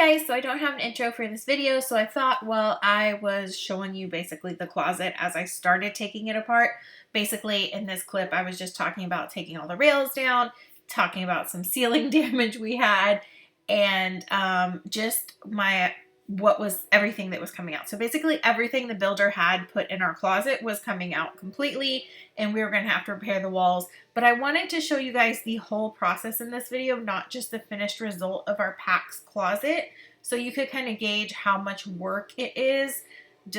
guys, so I don't have an intro for this video, so I thought while I was showing you basically the closet as I started taking it apart, basically in this clip I was just talking about taking all the rails down, talking about some ceiling damage we had, and just what was everything that was coming out. So basically everything the builder had put in our closet was coming out completely, and we were going to have to repair the walls. But I wanted to show you guys the whole process in this video, not just the finished result of our Pax closet, so you could kind of gauge how much work it is,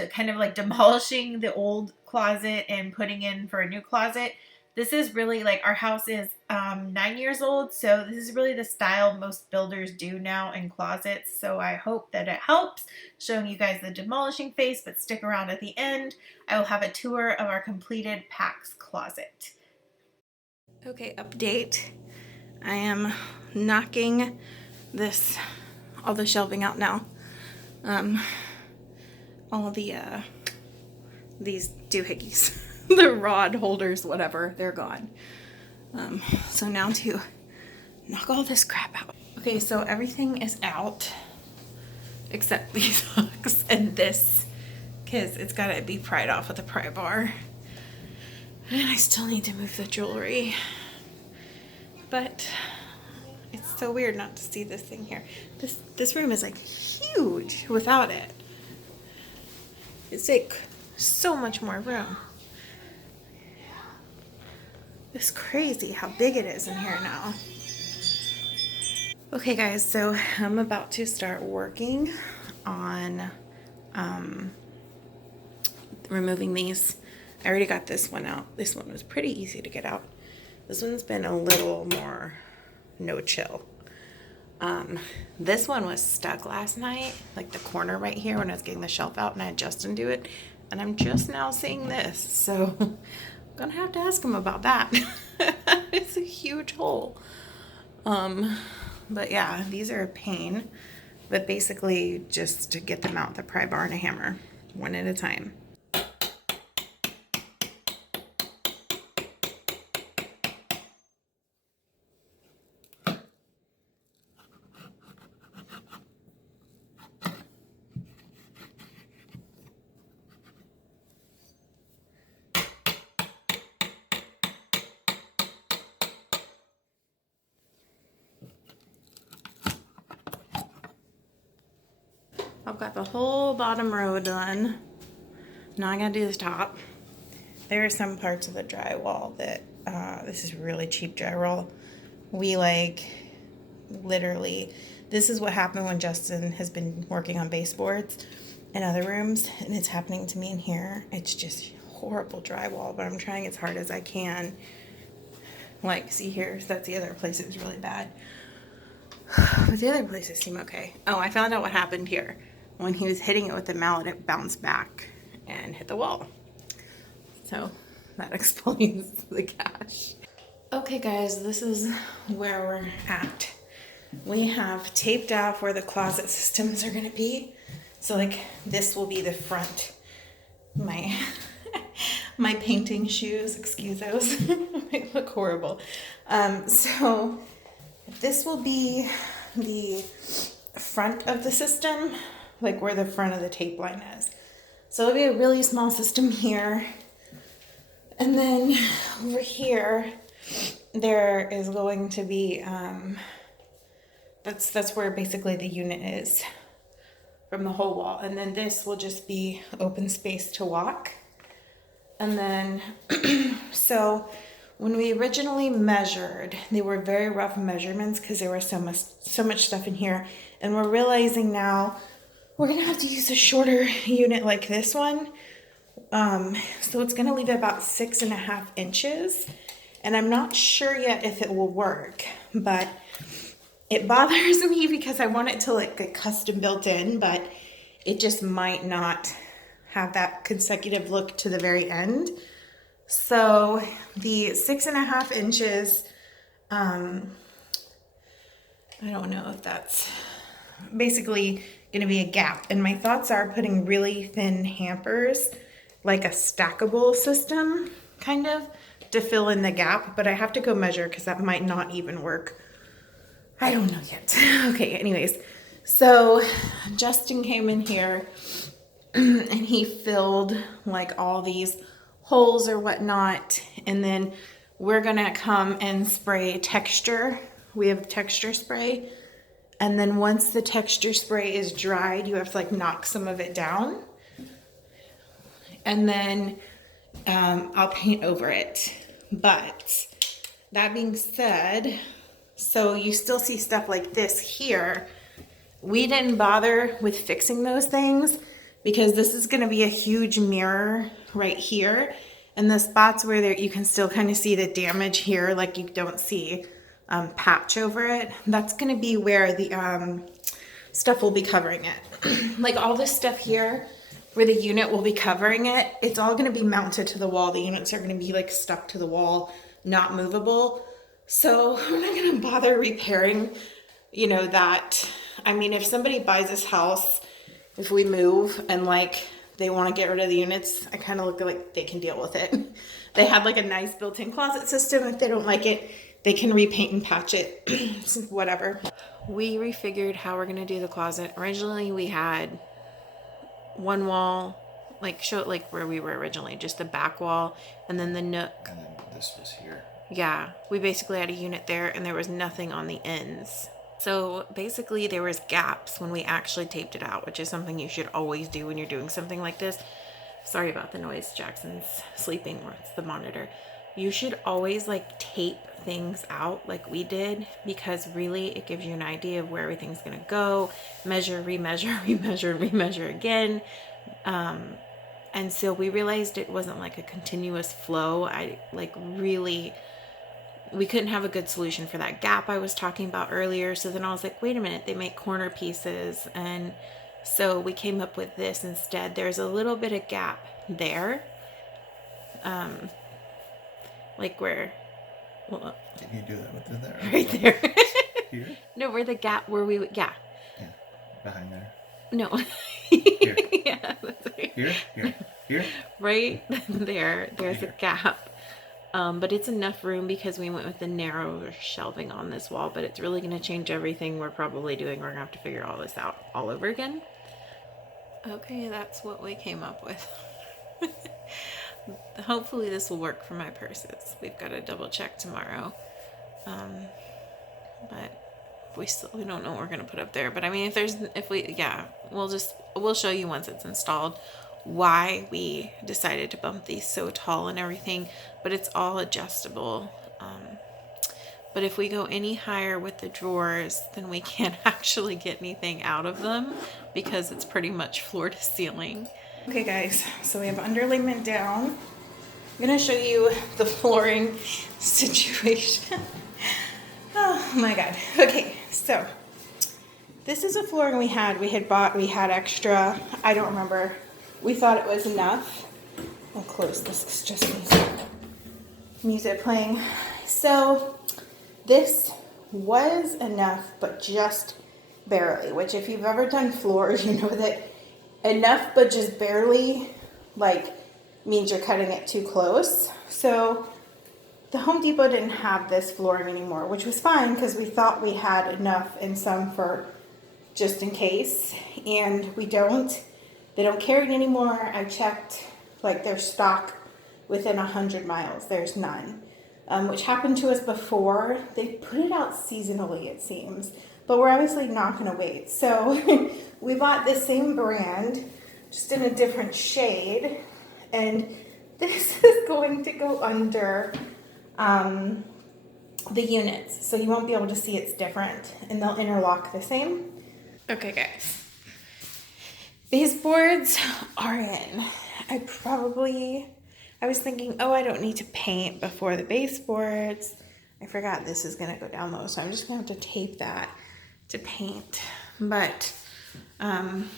kind of like demolishing the old closet and putting in for a new closet. This is really like, our house is 9 years old, so this is really the style most builders do now in closets. So I hope that it helps showing you guys the demolishing phase, but stick around at the end. I will have a tour of our completed Pax closet. Okay, update. I am knocking all the shelving out now. All the these doohickeys. The rod holders, whatever, they're gone. So now to knock all this crap out. Okay, so everything is out except these hooks and this, because it's got to be pried off with a pry bar. And I still need to move the jewelry. But it's so weird not to see this thing here. This room is like huge without it. It's like so much more room. It's crazy how big it is in here now. Okay guys, so I'm about to start working on removing these. I already got this one out. This one was pretty easy to get out. This one's been a little more no chill. This one was stuck last night, like the corner right here when I was getting the shelf out, and I had Justin do it, and I'm just now seeing this, so I'm gonna have to ask him about that. It's a huge hole. But yeah, these are a pain, but basically just to get them out with a pry bar and a hammer, one at a time. I've got the whole bottom row done. Now I gotta do this top. There are some parts of the drywall that, this is really cheap drywall. We literally, this is what happened when Justin has been working on baseboards in other rooms, and it's happening to me in here. It's just horrible drywall, but I'm trying as hard as I can. Like, see here, that's the other place that was really bad. But the other places seem okay. Oh, I found out what happened here. When he was hitting it with the mallet, it bounced back and hit the wall. So that explains the gash. Okay guys, this is where we're at. We have taped off where the closet systems are gonna be. So like this will be the front. My painting shoes, excuse those. They look horrible. So this will be the front of the system, like where the front of the tape line is. So it'll be a really small system here. And then over here, there is going to be, that's where basically the unit is from the whole wall. And then this will just be open space to walk. And then, so when we originally measured, they were very rough measurements because there was so much stuff in here. And we're realizing now we're gonna have to use a shorter unit like this one. So it's gonna leave about 6.5 inches. And I'm not sure yet if it will work, but it bothers me because I want it to like get custom built in, but it just might not have that consecutive look to the very end. So the 6.5 inches, I don't know if that's basically gonna be a gap. And my thoughts are putting really thin hampers, like a stackable system, kind of, to fill in the gap, but I have to go measure because that might not even work. I don't know yet. Okay, anyways, So Justin came in here and he filled like all these holes or whatnot, and then we're gonna come and spray texture. We have texture spray, and then once the texture spray is dried, you have to like knock some of it down, and then I'll paint over it. But that being said, so you still see stuff like this here. We didn't bother with fixing those things because this is going to be a huge mirror right here, and the spots where there you can still kind of see the damage here, like you don't see patch over it. That's going to be where the stuff will be covering it. Like all this stuff here where the unit will be covering it, it's all going to be mounted to the wall. The units are going to be like stuck to the wall, not movable. So we're not going to bother repairing, you know, that. I mean, if somebody buys this house, if we move and like they want to get rid of the units, I kind of look like they can deal with it. They had like a nice built-in closet system. If they don't like it, they can repaint and patch it, whatever. We refigured how we're going to do the closet. Originally we had one wall, like show it like where we were originally, just the back wall, and then the nook. And then this was here. Yeah, we basically had a unit there and there was nothing on the ends. So basically there was gaps when we actually taped it out, which is something you should always do when you're doing something like this. Sorry about the noise, Jackson's sleeping, or it's the monitor. You should always like tape things out like we did, because really it gives you an idea of where everything's gonna go. Measure, remeasure, remeasure, remeasure again. And so we realized it wasn't like a continuous flow. We couldn't have a good solution for that gap I was talking about earlier. So then I was like, wait a minute, they make corner pieces. And so we came up with this instead. There's a little bit of gap there. Like where, well, Can you do that with that? right there. Here? No, where the gap, where we, yeah. Yeah, behind there. No. Here. Yeah, that's right. Here? Right there, there's Here. a gap. But it's enough room because we went with the narrow shelving on this wall, but it's really going to change everything we're probably doing. We're going to have to figure all this out all over again. Okay, that's what we came up with. Hopefully this will work for my purses. We've got to double check tomorrow. But we don't know what we're going to put up there. But I mean, we'll show you once it's installed why we decided to bump these so tall and everything, but it's all adjustable. But if we go any higher with the drawers, then we can't actually get anything out of them because it's pretty much floor to ceiling. Okay guys, so we have underlayment down. I'm gonna show you the flooring situation. Oh my god. Okay, so this is a flooring we had bought. We had extra, I don't remember. We thought it was enough. I'll close this, it's just music playing. So this was enough, but just barely, which if you've ever done floors, you know that enough but just barely like means you're cutting it too close. So the Home Depot didn't have this flooring anymore, which was fine because we thought we had enough and some for just in case, and we don't. They don't carry it anymore. I checked like their stock within 100 miles. There's none, which happened to us before. They put it out seasonally, it seems, but we're obviously not going to wait. So we bought the same brand, just in a different shade, and this is going to go under the units, so you won't be able to see it's different, and they'll interlock the same. Okay guys, baseboards are in. I was thinking, oh, I don't need to paint before the baseboards. I forgot this is gonna go down low, so I'm just gonna have to tape that to paint. But none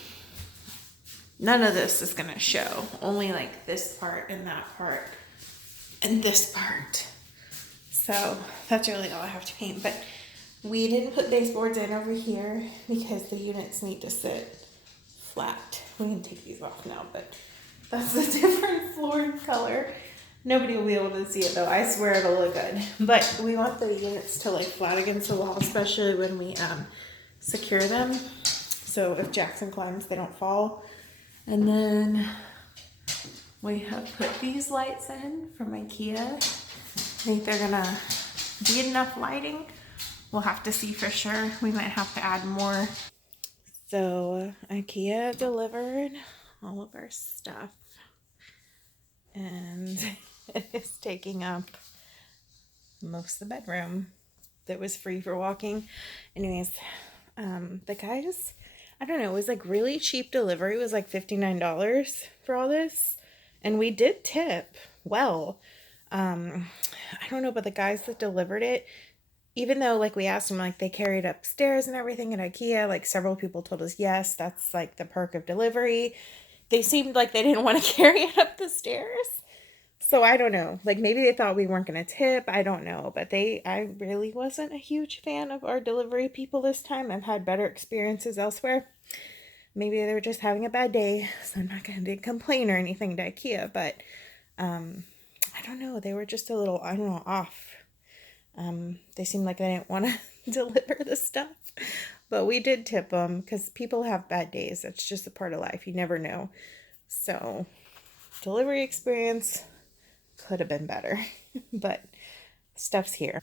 of this is gonna show, only like this part and that part and this part. So that's really all I have to paint. But we didn't put baseboards in over here because the units need to sit flat. We can take these off now, but that's a different floor color. Nobody will be able to see it though. I swear it'll look good. But we want the units to lay flat against the wall, especially when we secure them. so if Jackson climbs, they don't fall. And then we have put these lights in from Ikea. I think they're gonna be enough lighting. We'll have to see for sure. We might have to add more. So Ikea delivered all of our stuff, and it is taking up most of the bedroom that was free for walking. Anyways, the guy just, I don't know, it was like really cheap delivery. It was like $59 for all this, and we did tip well. I don't know, but the guys that delivered it, even though like we asked them, like they carried upstairs and everything at Ikea, like several people told us yes, that's like the perk of delivery. They seemed like they didn't want to carry it up the stairs. So I don't know, like maybe they thought we weren't going to tip. I don't know, but I really wasn't a huge fan of our delivery people this time. I've had better experiences elsewhere. Maybe they were just having a bad day, so I'm not going to complain or anything to Ikea, but I don't know, they were just a little, I don't know, off. They seemed like they didn't want to deliver the stuff, but we did tip them because people have bad days. That's just a part of life. You never know. So delivery experience could have been better, but stuff's here.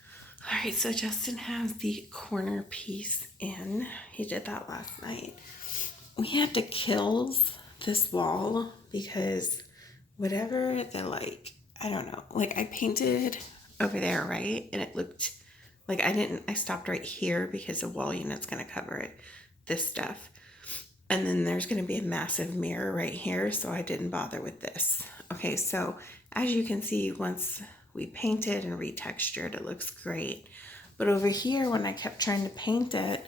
All right, so Justin has the corner piece in. He did that last night. We had to kill this wall because whatever the, like, I don't know, like I painted over there, right? And it looked like I stopped right here because the wall unit's going to cover it, this stuff. And then there's going to be a massive mirror right here, so I didn't bother with this. Okay, so as you can see, once we painted and retextured, it looks great. But over here, when I kept trying to paint it,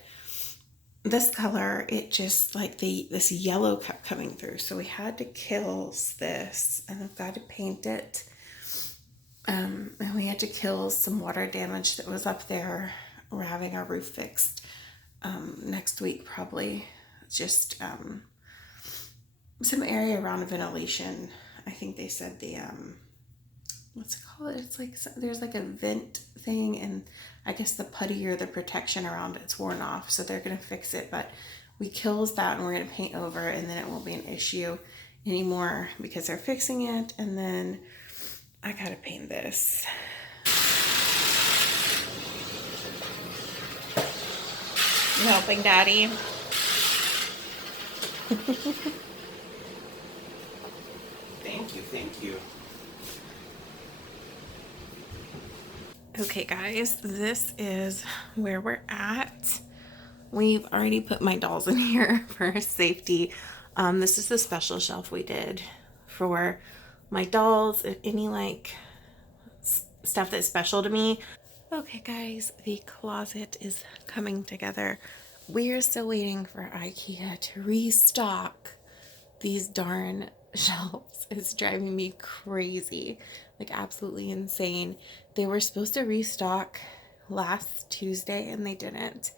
this color, it just like this yellow kept coming through. So we had to kill this, and I've got to paint it. And we had to kill some water damage that was up there. We're having our roof fixed next week, probably. Just some area around ventilation. I think they said the what's it called? It's like there's like a vent thing, and I guess the putty or the protection around it's worn off, so they're gonna fix it. But we kills that, and we're gonna paint over, and then it won't be an issue anymore because they're fixing it. And then I gotta paint this. You helping, Daddy? Thank you. Okay, guys, this is where we're at. We've already put my dolls in here for safety. This is the special shelf we did for my dolls, any like stuff that's special to me. Okay, guys, the closet is coming together. We are still waiting for Ikea to restock these darn shelves. It's driving me crazy, like absolutely insane. They were supposed to restock last Tuesday and they didn't.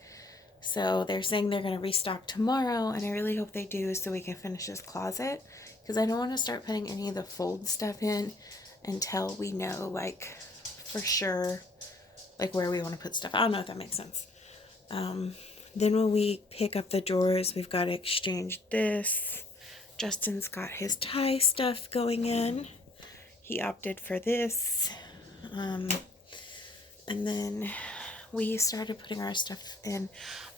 So they're saying they're going to restock tomorrow, and I really hope they do so we can finish this closet, because I don't want to start putting any of the fold stuff in until we know like for sure like where we want to put stuff. I don't know if that makes sense. Then when we pick up the drawers, we've got to exchange this. Justin's got his tie stuff going in. He opted for this. And then we started putting our stuff in.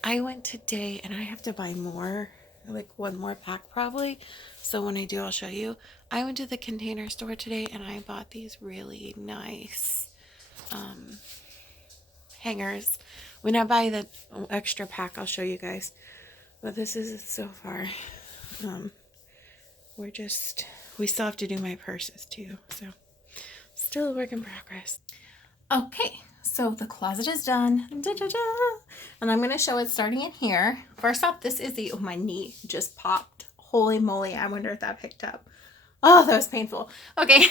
I went today, and I have to buy more, like one more pack probably. So when I do, I'll show you. I went to the Container Store today, and I bought these really nice hangers. When I buy the extra pack, I'll show you guys. But this is it so far. We still have to do my purses too, so still a work in progress. Okay, so the closet is done. And I'm going to show it starting in here. First off, this is oh, my knee just popped. Holy moly, I wonder if that picked up. Oh, that was painful. Okay.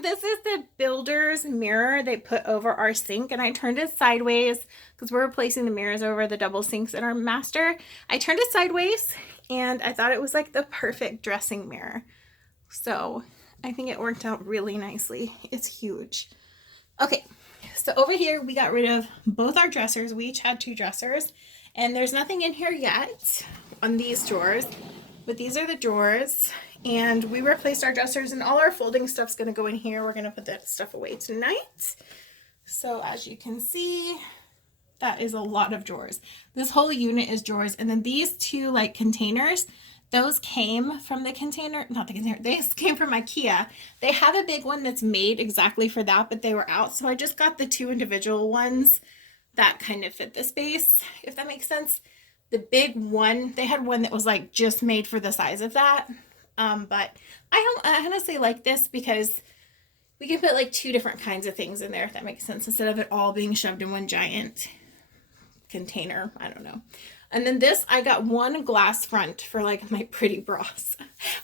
This is the builder's mirror they put over our sink, and I turned it sideways because we're replacing the mirrors over the double sinks in our master. I turned it sideways, and I thought it was like the perfect dressing mirror. So I think it worked out really nicely. It's huge. Okay, so over here we got rid of both our dressers. We each had 2 dressers, And there's nothing in here yet on these drawers, but these are the drawers. And we replaced our dressers, and all our folding stuff's going to go in here. We're going to put that stuff away tonight. So as you can see, that is a lot of drawers. This whole unit is drawers. And then these two like containers, those came from the container, not the container, they came from Ikea. They have a big one that's made exactly for that, but they were out. So I just got the two individual ones that kind of fit the space, if that makes sense. The big one, they had one that was like just made for the size of that. But I honestly like this because we can put like two different kinds of things in there, if that makes sense, instead of it all being shoved in one giant container. I don't know. And then this, I got one glass front for like my pretty bras.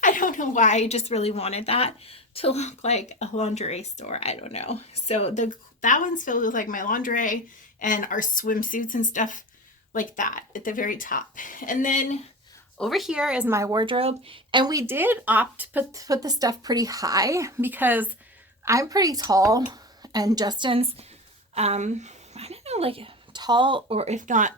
I don't know why, I just really wanted that to look like a lingerie store. I don't know. So that one's filled with like my lingerie and our swimsuits and stuff like that at the very top. And then over here is my wardrobe. And we did opt to put the stuff pretty high because I'm pretty tall and Justin's, I don't know, like tall, or if not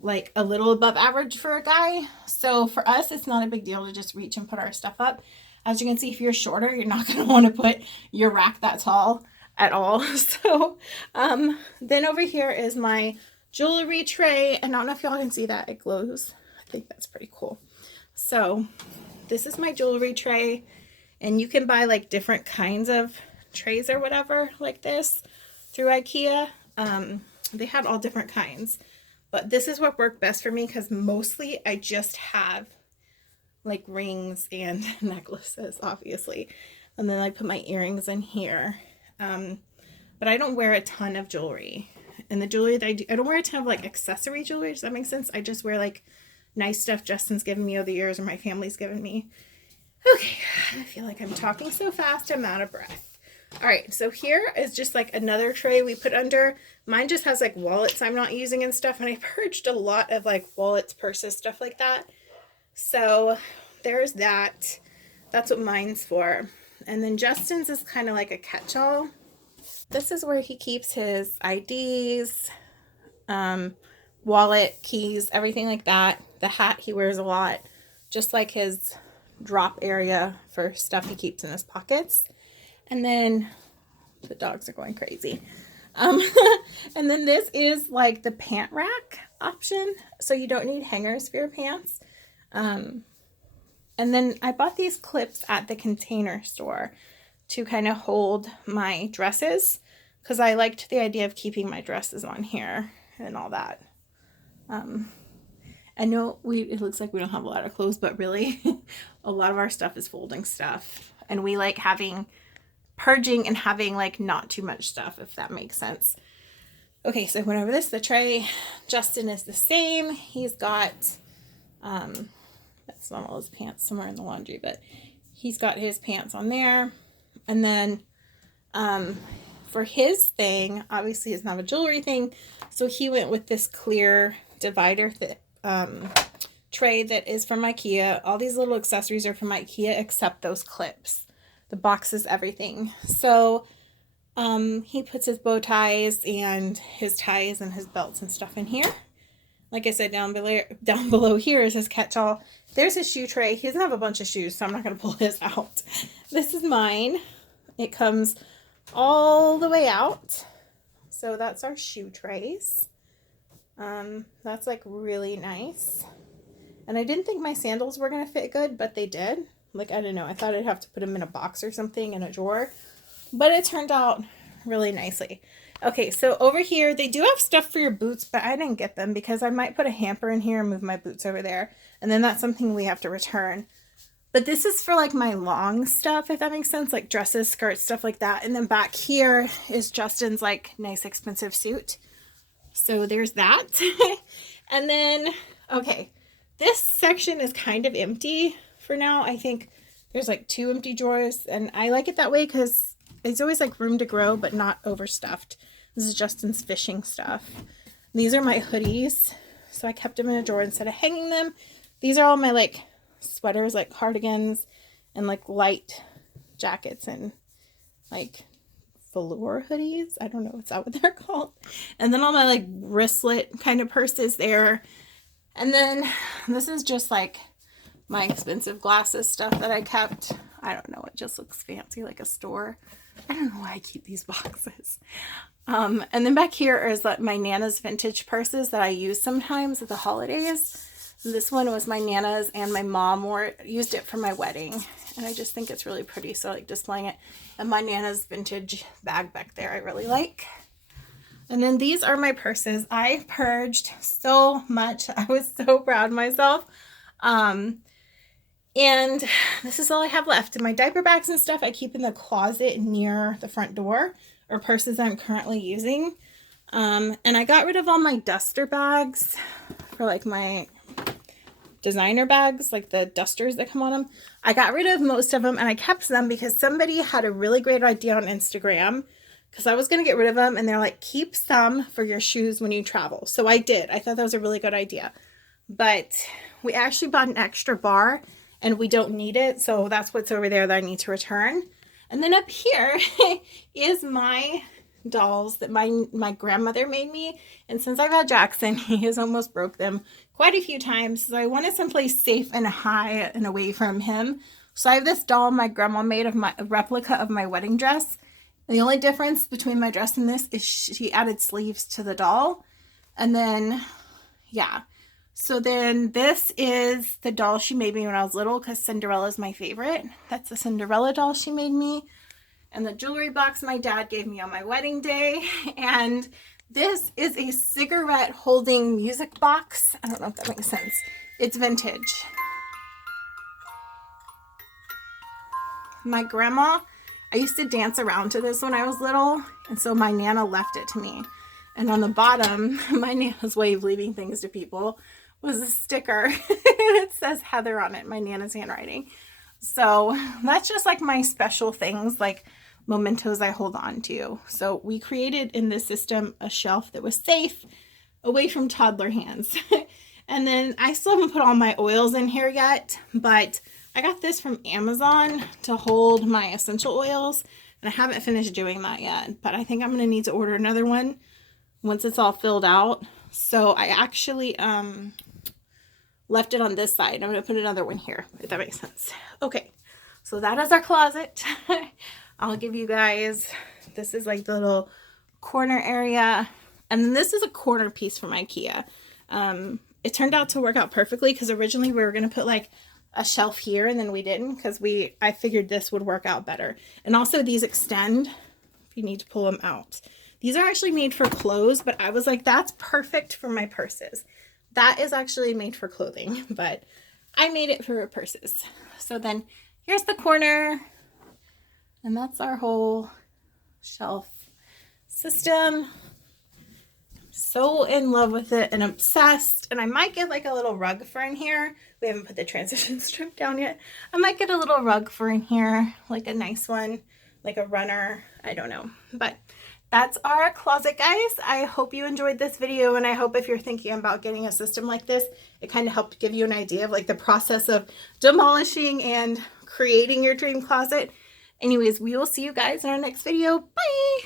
like a little above average for a guy. So for us, it's not a big deal to just reach and put our stuff up. As you can see, if you're shorter, you're not going to want to put your rack that tall at all. So then over here is my jewelry tray. And I don't know if y'all can see that. It glows. I think that's pretty cool. So this is my jewelry tray. And you can buy like different kinds of trays or whatever like this through Ikea. They had all different kinds. But this is what worked best for me because mostly I just have like rings and necklaces, obviously. And then I put my earrings in here. But I don't wear a ton of jewelry. And the jewelry that I don't wear a ton of like accessory jewelry. Does that make sense? I just wear like nice stuff Justin's given me over the years or my family's given me. Okay, I feel like I'm talking so fast I'm out of breath. All right, so here is just like another tray we put under. Mine just has like wallets I'm not using and stuff, and I purged a lot of like wallets, purses, stuff like that. So there's that. That's what mine's for. And then Justin's is kind of like a catch-all. This is where he keeps his IDs, wallet, keys, everything like that. The hat he wears a lot, just like his drop area for stuff he keeps in his pockets. And then the dogs are going crazy. And then this is like the pant rack option. So you don't need hangers for your pants. And then I bought these clips at the Container Store to kind of hold my dresses, because I liked the idea of keeping my dresses on here and all that. I know it looks like we don't have a lot of clothes, but really a lot of our stuff is folding stuff. And we like purging and having like not too much stuff, if that makes sense. Okay, so I went over this, the tray. Justin is the same. He's got, that's not all his pants, somewhere in the laundry, but he's got his pants on there. And then for his thing, obviously it's not a jewelry thing, so he went with this clear divider tray that is from Ikea. All these little accessories are from Ikea except those clips. The boxes, everything. So he puts his bow ties and his ties and his belts and stuff in here. Like I said, down below here is his catch-all. There's his shoe tray. He doesn't have a bunch of shoes, so I'm not going to pull his out. This is mine. It comes all the way out. So that's our shoe trays. That's like really nice. And I didn't think my sandals were going to fit good, but they did. Like, I don't know. I thought I'd have to put them in a box or something in a drawer. But it turned out really nicely. Okay, so over here, they do have stuff for your boots, but I didn't get them because I might put a hamper in here and move my boots over there. And then that's something we have to return. But this is for like my long stuff, if that makes sense. Like dresses, skirts, stuff like that. And then back here is Justin's like nice expensive suit. So there's that. And then, okay, this section is kind of empty for now. I think there's like 2 empty drawers, and I like it that way because it's always like room to grow but not overstuffed. This is Justin's fishing stuff. These are my hoodies, so I kept them in a drawer instead of hanging them. These are all my like sweaters, like cardigans and like light jackets and like velour hoodies. I don't know, is that what they're called? And then all my like wristlet kind of purses there. And then this is just like my expensive glasses stuff that I kept. I don't know, it just looks fancy like a store. I don't know why I keep these boxes. And then back here is like my Nana's vintage purses that I use sometimes at the holidays. This one was my Nana's, and my mom used it for my wedding. And I just think it's really pretty, so I like displaying it. And my Nana's vintage bag back there I really like. And then these are my purses. I purged so much. I was so proud of myself. And this is all I have left. And my diaper bags and stuff I keep in the closet near the front door, or purses I'm currently using. And I got rid of all my duster bags for like my designer bags, like the dusters that come on them. I got rid of most of them, and I kept them because somebody had a really great idea on Instagram, because I was going to get rid of them, and they're like, keep some for your shoes when you travel. So I did. I thought that was a really good idea. But we actually bought an extra bar, and we don't need it, so that's what's over there that I need to return. And then up here is my dolls that my grandmother made me, and since I've had Jackson, he has almost broke them quite a few times, so I wanted someplace safe and high and away from him. So I have this doll my grandma made of a replica of my wedding dress. The only difference between my dress and this is she added sleeves to the doll. And then yeah, so then this is the doll she made me when I was little, because Cinderella's my favorite. That's the Cinderella doll she made me. And the jewelry box my dad gave me on my wedding day. And this is a cigarette holding music box. I don't know if that makes sense. It's vintage. My grandma, I used to dance around to this when I was little, and so my Nana left it to me. And on the bottom, my Nana's way of leaving things to people was a sticker. It says Heather on it, my Nana's handwriting. So that's just like my special things, like mementos I hold on to. So we created in this system a shelf that was safe, away from toddler hands. And then I still haven't put all my oils in here yet, but I got this from Amazon to hold my essential oils, and I haven't finished doing that yet, but I think I'm going to need to order another one once it's all filled out. So I actually left it on this side. I'm going to put another one here, if that makes sense. Okay, so that is our closet. I'll give you guys, this is like the little corner area, and then this is a corner piece from Ikea. It turned out to work out perfectly, because originally we were going to put like a shelf here, and then we didn't, because I figured this would work out better. And also these extend if you need to pull them out. These are actually made for clothes, but I was like, that's perfect for my purses. That is actually made for clothing, but I made it for purses. So then here's the corner, and that's our whole shelf system. So in love with it and obsessed, and I might get like a little rug for in here. We haven't put the transition strip down yet. I might get a little rug for in here, like a nice one, like a runner. I don't know, but that's our closet, guys. I hope you enjoyed this video, and I hope if you're thinking about getting a system like this, it kind of helped give you an idea of like the process of demolishing and creating your dream closet. Anyways, we will see you guys in our next video. Bye!